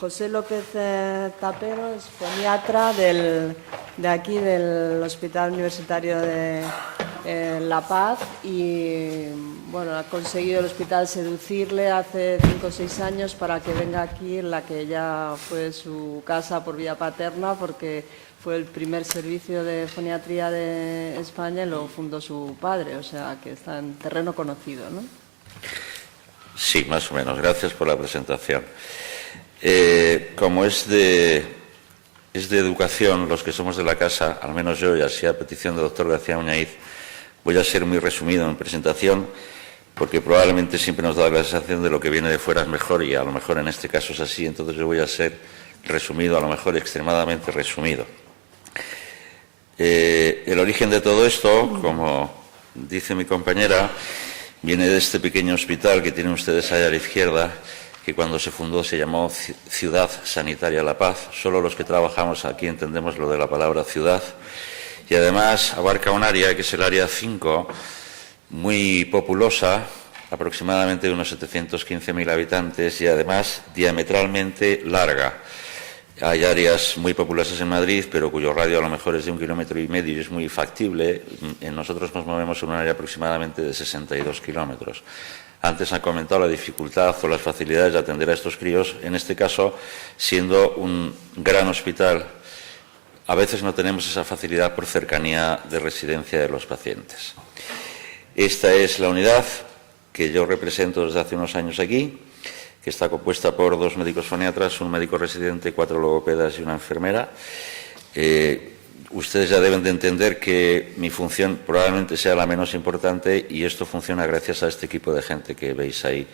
José López Tapero es foniatra de aquí, del Hospital Universitario de La Paz, y bueno, ha conseguido el hospital seducirle hace 5 o 6 años para que venga aquí, en la que ya fue su casa por vía paterna, porque fue el primer servicio de foniatría de España y lo fundó su padre, o sea que está en terreno conocido, ¿no? Sí, más o menos. Gracias por la presentación. Como es de educación, los que somos de la casa, al menos yo, y así a petición del doctor García Muñaiz, voy a ser muy resumido en presentación, porque probablemente siempre nos da la sensación de lo que viene de fuera es mejor, y a lo mejor en este caso es así, entonces yo voy a ser resumido, a lo mejor extremadamente resumido. El origen de todo esto, como dice mi compañera, viene de este pequeño hospital que tienen ustedes allá a la izquierda, que cuando se fundó se llamó Ciudad Sanitaria La Paz. Solo los que trabajamos aquí entendemos lo de la palabra ciudad. Y además abarca un área que es el área 5, muy populosa, aproximadamente de unos 715.000 habitantes, y además diametralmente larga. Hay áreas muy populosas en Madrid, pero cuyo radio a lo mejor es de 1,5 kilómetros y es muy factible. Nosotros nos movemos en un área aproximadamente de 62 kilómetros. Antes han comentado la dificultad o las facilidades de atender a estos críos. En este caso, siendo un gran hospital, a veces no tenemos esa facilidad por cercanía de residencia de los pacientes. Esta es la unidad que yo represento desde hace unos años aquí, que está compuesta por 2 médicos foniatras, un médico residente, 4 logopedas y una enfermera. Ustedes ya deben de entender que mi función probablemente sea la menos importante, y esto funciona gracias a este equipo de gente que veis ahí,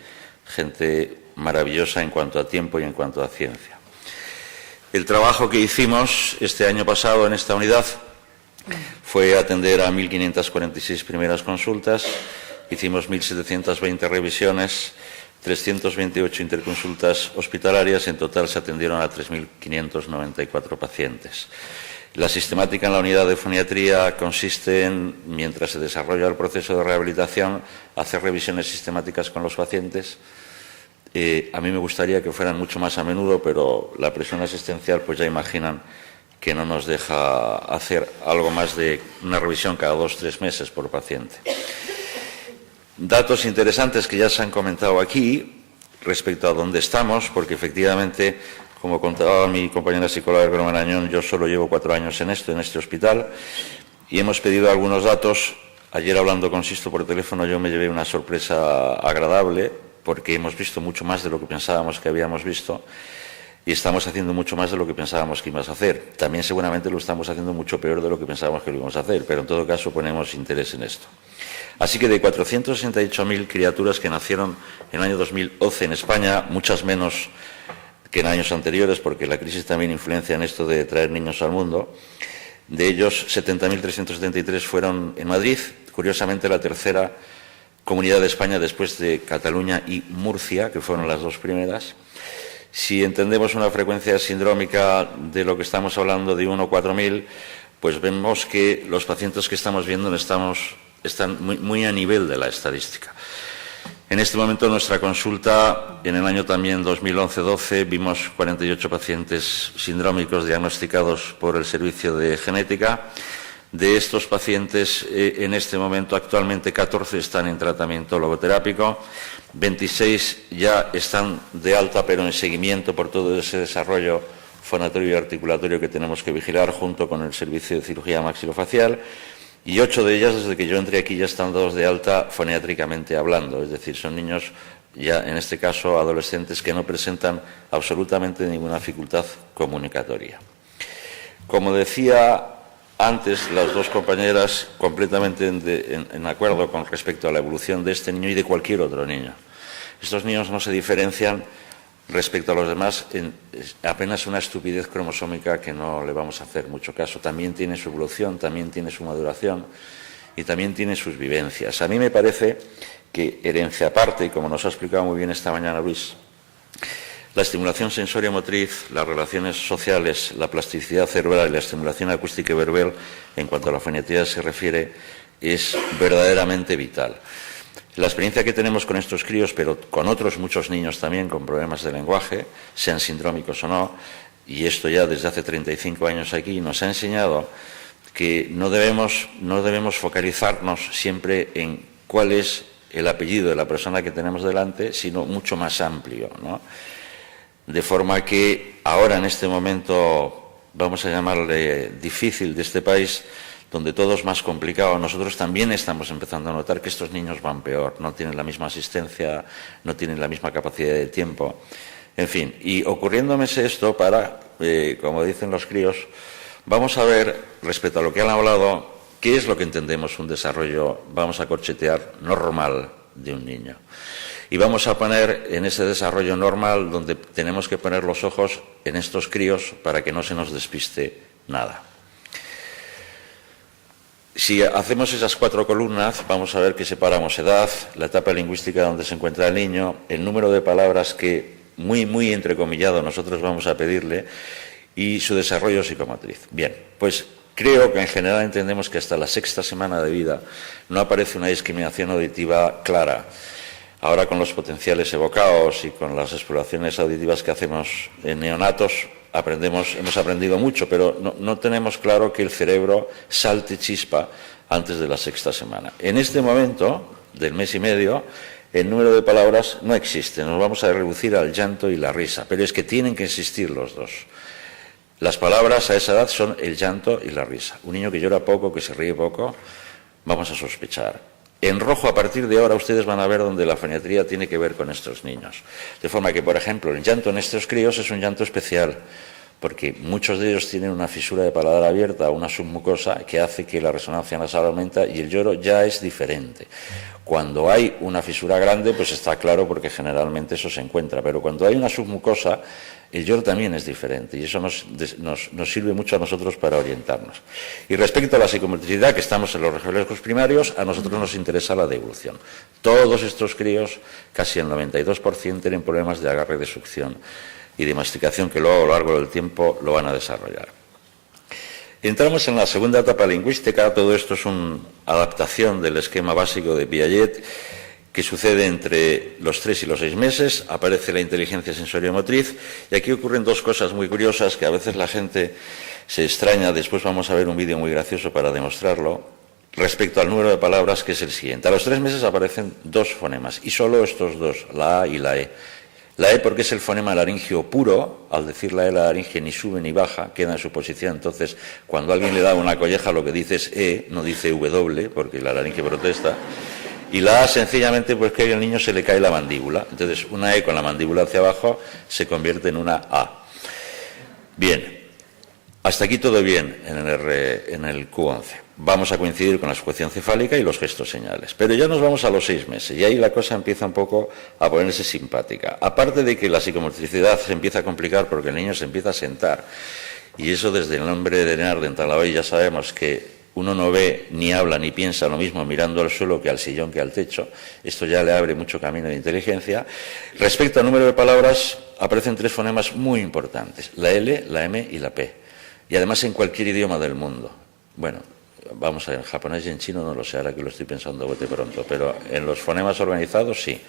gente maravillosa en cuanto a tiempo y en cuanto a ciencia. El trabajo que hicimos este año pasado en esta unidad fue atender a 1.546 primeras consultas, hicimos 1.720 revisiones, 328 interconsultas hospitalarias. En total se atendieron a 3.594 pacientes. La sistemática en la unidad de foniatría consiste en, mientras se desarrolla el proceso de rehabilitación, hacer revisiones sistemáticas con los pacientes. A mí me gustaría que fueran mucho más a menudo, pero la presión asistencial, pues ya imaginan que no nos deja hacer algo más de una revisión cada 2 o 3 meses por paciente. Datos interesantes que ya se han comentado aquí respecto a dónde estamos, porque efectivamente, como contaba mi compañera psicóloga Carmen Arañón, yo solo llevo 4 años en este hospital, y hemos pedido algunos datos. Ayer, hablando con Sisto por teléfono, yo me llevé una sorpresa agradable, porque hemos visto mucho más de lo que pensábamos que habíamos visto, y estamos haciendo mucho más de lo que pensábamos que íbamos a hacer. También seguramente lo estamos haciendo mucho peor de lo que pensábamos que lo íbamos a hacer, pero en todo caso ponemos interés en esto. Así que de 468.000 criaturas que nacieron en el año 2011 en España, muchas menos que en años anteriores, porque la crisis también influencia en esto de traer niños al mundo, de ellos 70.373 fueron en Madrid, curiosamente la tercera comunidad de España después de Cataluña y Murcia, que fueron las 2 primeras. Si entendemos una frecuencia sindrómica de lo que estamos hablando de 1 o 4.000, pues vemos que los pacientes que estamos viendo están muy a nivel de la estadística. En este momento, en nuestra consulta, en el año también 2011-12, vimos 48 pacientes sindrómicos diagnosticados por el servicio de genética. De estos pacientes, en este momento, actualmente 14 están en tratamiento logoterápico, 26 ya están de alta, pero en seguimiento por todo ese desarrollo fonatorio y articulatorio que tenemos que vigilar junto con el servicio de cirugía maxilofacial. Y 8 de ellas, desde que yo entré aquí, ya están dados de alta foniátricamente hablando. Es decir, son niños, ya en este caso adolescentes, que no presentan absolutamente ninguna dificultad comunicatoria. Como decía antes, las 2 compañeras, completamente en acuerdo con respecto a la evolución de este niño y de cualquier otro niño. Estos niños no se diferencian respecto a los demás en apenas una estupidez cromosómica que no le vamos a hacer mucho caso. También tiene su evolución, también tiene su maduración y también tiene sus vivencias. A mí me parece que, herencia aparte, como nos ha explicado muy bien esta mañana Luis, la estimulación sensorio-motriz, las relaciones sociales, la plasticidad cerebral y la estimulación acústica y verbal, en cuanto a la foniatría se refiere, es verdaderamente vital. La experiencia que tenemos con estos críos, pero con otros muchos niños también con problemas de lenguaje, sean sindrómicos o no, y esto ya desde hace 35 años aquí, nos ha enseñado que no debemos focalizarnos siempre en cuál es el apellido de la persona que tenemos delante, sino mucho más amplio, ¿no? De forma que ahora, en este momento, vamos a llamarle difícil de este país, donde todo es más complicado, nosotros también estamos empezando a notar que estos niños van peor, no tienen la misma asistencia, no tienen la misma capacidad de tiempo, en fin. Y ocurriéndome esto para, como dicen los críos, vamos a ver, respecto a lo que han hablado, qué es lo que entendemos un desarrollo, vamos a corchetear, normal de un niño. Y vamos a poner en ese desarrollo normal donde tenemos que poner los ojos en estos críos para que no se nos despiste nada. Si hacemos esas 4 columnas, vamos a ver que separamos edad, la etapa lingüística donde se encuentra el niño, el número de palabras que, muy entrecomillado, nosotros vamos a pedirle, y su desarrollo psicomotriz. Bien, pues creo que en general entendemos que hasta la 6ª semana de vida no aparece una discriminación auditiva clara. Ahora, con los potenciales evocados y con las exploraciones auditivas que hacemos en neonatos, hemos aprendido mucho, pero no tenemos claro que el cerebro salte chispa antes de la 6ª semana. En este momento, del mes y medio, el número de palabras no existe. Nos vamos a reducir al llanto y la risa, pero es que tienen que existir los dos. Las palabras a esa edad son el llanto y la risa. Un niño que llora poco, que se ríe poco, vamos a sospechar. En rojo, a partir de ahora, ustedes van a ver donde la foniatría tiene que ver con estos niños. De forma que, por ejemplo, el llanto en estos críos es un llanto especial, porque muchos de ellos tienen una fisura de paladar abierta, una submucosa, que hace que la resonancia nasal aumenta y el lloro ya es diferente. Cuando hay una fisura grande, pues está claro porque generalmente eso se encuentra, pero cuando hay una submucosa, el lloro también es diferente y eso nos sirve mucho a nosotros para orientarnos. Y respecto a la psicomotricidad, que estamos en los reflejos primarios, a nosotros nos interesa la devolución. Todos estos críos, casi el 92%, tienen problemas de agarre, de succión y de masticación que luego a lo largo del tiempo lo van a desarrollar. Entramos en la segunda etapa lingüística. Todo esto es una adaptación del esquema básico de Piaget que sucede entre los 3 y los 6 meses, aparece la inteligencia sensoriomotriz y aquí ocurren dos cosas muy curiosas que a veces la gente se extraña. Después vamos a ver un vídeo muy gracioso para demostrarlo, respecto al número de palabras, que es el siguiente. A los 3 meses aparecen 2 fonemas y solo estos 2, la A y la E. La E porque es el fonema laringio puro, al decir la E la laringe ni sube ni baja, queda en su posición. Entonces, cuando alguien le da una colleja lo que dice es E, no dice W, porque la laringe protesta. Y la A sencillamente pues que al niño se le cae la mandíbula. Entonces, una E con la mandíbula hacia abajo se convierte en una A. Bien, hasta aquí todo bien en el Q11. Vamos a coincidir con la sujeción cefálica y los gestos señales. Pero ya nos vamos a los 6 meses y ahí la cosa empieza un poco a ponerse simpática. Aparte de que la psicomotricidad se empieza a complicar porque el niño se empieza a sentar, y eso desde el nombre de Neandertal ya sabemos que uno no ve, ni habla, ni piensa lo mismo mirando al suelo que al sillón, que al techo. Esto ya le abre mucho camino de inteligencia. Respecto al número de palabras, aparecen 3 fonemas muy importantes: la L, la M y la P. Y además en cualquier idioma del mundo. Bueno, vamos a ver, en japonés y en chino no lo sé, ahora que lo estoy pensando bote pronto, pero en los fonemas organizados sí.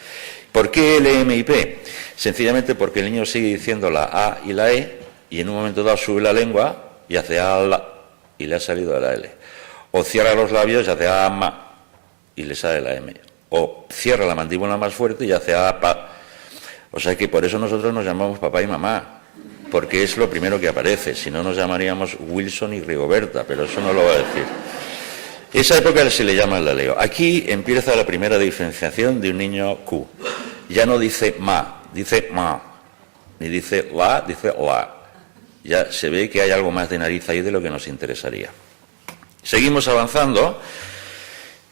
¿Por qué L, M y P? Sencillamente porque el niño sigue diciendo la A y la E y en un momento dado sube la lengua y hace A, la, y le ha salido la L. O cierra los labios y hace A, ma, y le sale la M. O cierra la mandíbula más fuerte y hace A, pa. O sea que por eso nosotros nos llamamos papá y mamá, porque es lo primero que aparece. Si no, nos llamaríamos Wilson y Rigoberta, pero eso no lo va a decir. Esa época se le llama el laleo. Aquí empieza la primera diferenciación de un niño Q. Ya no dice ma, dice ma. Ni dice la, dice la. Ya se ve que hay algo más de nariz ahí de lo que nos interesaría. Seguimos avanzando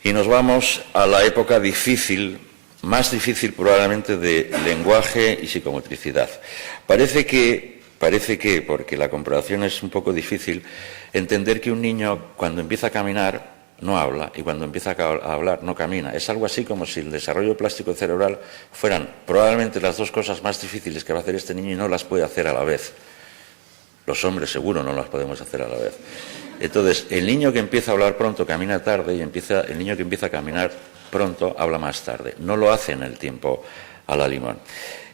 y nos vamos a la época difícil, más difícil probablemente, de lenguaje y psicomotricidad. Parece que, porque la comprobación es un poco difícil, entender que un niño cuando empieza a caminar no habla y cuando empieza a hablar no camina. Es algo así como si el desarrollo plástico cerebral fueran probablemente las 2 cosas más difíciles que va a hacer este niño y no las puede hacer a la vez. Los hombres seguro no las podemos hacer a la vez. Entonces, el niño que empieza a hablar pronto camina tarde y el niño que empieza a caminar pronto habla más tarde. No lo hace en el tiempo a la limón.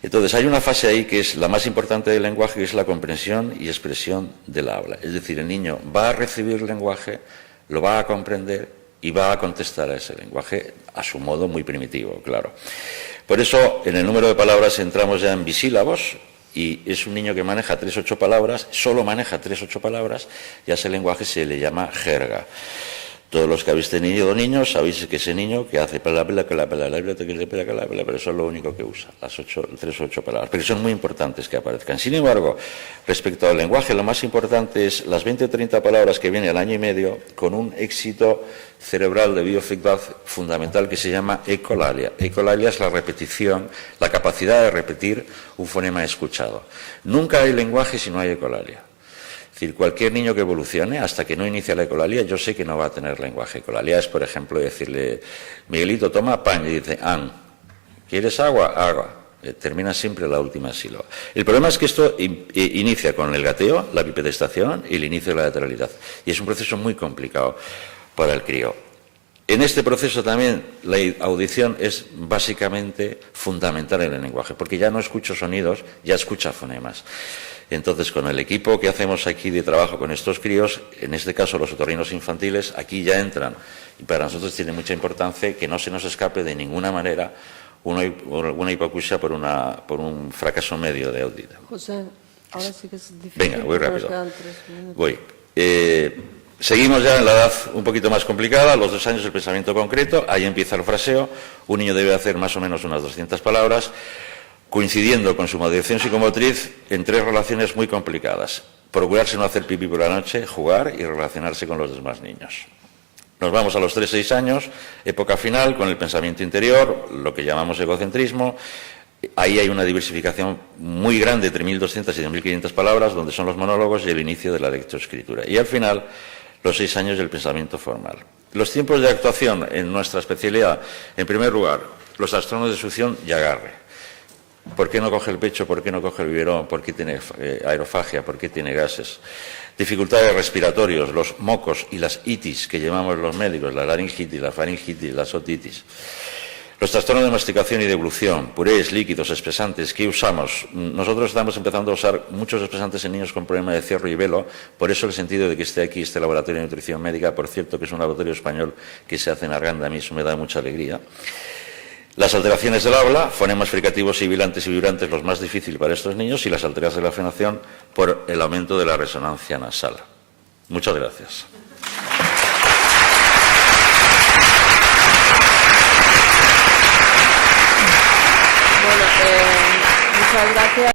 Entonces, hay una fase ahí que es la más importante del lenguaje, que es la comprensión y expresión del habla. Es decir, el niño va a recibir el lenguaje, lo va a comprender y va a contestar a ese lenguaje a su modo muy primitivo, claro. Por eso, en el número de palabras entramos ya en bisílabos, y es un niño que maneja 3 o 8 palabras, solo maneja 3 o 8 palabras, y a ese lenguaje se le llama jerga. Todos los que habéis tenido niños sabéis que ese niño que hace pero eso es lo único que usa, las 3 o 8 palabras, pero son muy importantes que aparezcan. Sin embargo, respecto al lenguaje, lo más importante es las 20 o 30 palabras que viene al año y medio con un éxito cerebral de biofeedback fundamental que se llama ecolalia. Ecolalia es la repetición, la capacidad de repetir un fonema escuchado. Nunca hay lenguaje si no hay ecolalia. Es decir, cualquier niño que evolucione, hasta que no inicia la ecolalia, yo sé que no va a tener lenguaje. Ecolalia es, por ejemplo, decirle, Miguelito, toma pan, y dice, an. ¿Quieres agua? Agua. Termina siempre la última sílaba. El problema es que esto inicia con el gateo, la bipedestación y el inicio de la lateralidad. Y es un proceso muy complicado para el crío. En este proceso también la audición es básicamente fundamental en el lenguaje, porque ya no escucho sonidos, ya escucha fonemas. Entonces, con el equipo que hacemos aquí de trabajo con estos críos, en este caso los otorrinos infantiles, aquí ya entran. Y para nosotros tiene mucha importancia que no se nos escape de ninguna manera una hipoacusia por un fracaso medio de audición. José, ahora sí que es difícil. Venga, voy rápido. Nos quedan 3 minutos. Voy. Seguimos ya en la edad un poquito más complicada, a los 2 años el pensamiento concreto, ahí empieza el fraseo. Un niño debe hacer más o menos unas 200 palabras. Coincidiendo con su maduración psicomotriz en 3 relaciones muy complicadas. Procurarse no hacer pipí por la noche, jugar y relacionarse con los demás niños. Nos vamos a los 3-6 años, época final, con el pensamiento interior, lo que llamamos egocentrismo. Ahí hay una diversificación muy grande, entre 1.200 y 2.500 palabras, donde son los monólogos y el inicio de la lectoescritura. Y al final, los 6 años del pensamiento formal. Los tiempos de actuación en nuestra especialidad, en primer lugar, los trastornos de succión y agarre. ¿Por qué no coge el pecho? ¿Por qué no coge el biberón? ¿Por qué tiene aerofagia? ¿Por qué tiene gases? Dificultades respiratorios, los mocos y las itis que llamamos los médicos, la laringitis, la faringitis, la otitis. Los trastornos de masticación y deglución, purés, líquidos, espesantes, ¿qué usamos? Nosotros estamos empezando a usar muchos espesantes en niños con problemas de cierro y velo, por eso el sentido de que esté aquí este laboratorio de nutrición médica, por cierto que es un laboratorio español que se hace en Arganda, a mí eso me da mucha alegría. Las alteraciones del habla, fonemas fricativos, sibilantes y vibrantes, los más difíciles para estos niños, y las alteraciones de la afinación por el aumento de la resonancia nasal. Muchas gracias. Bueno, muchas gracias.